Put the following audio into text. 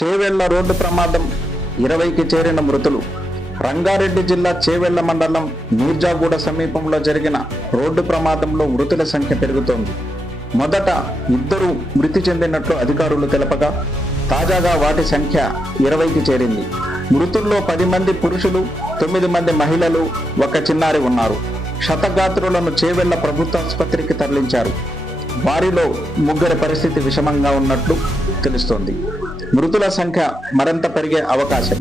Chevella road ప్రమాదం 20కి చేరిన మృతులు. రంగారెడ్డి జిల్లా చేవెళ్ల మండలం మీర్జాగూడ సమీపంలో జరిగిన రోడ్డు ప్రమాదంలో మృతుల సంఖ్య పెరుగుతోంది. మొదట 2 మృతి చెందినట్లు అధికారులు తెలపగా తాజాగా వాటి సంఖ్య 20కి చేరింది. మృతుల్లో 10 మంది పురుషులు, 9 మంది మహిళలు, 1 చిన్నారి ఉన్నారు. క్షతగాత్రులను చేవెళ్ల ప్రభుత్వాసుపత్రికి తరలించారు. వారిలో 3 పరిస్థితి విషమంగా ఉన్నట్లు తెలుస్తోంది. మృతుల సంఖ్య మరింత పెరిగే అవకాశం.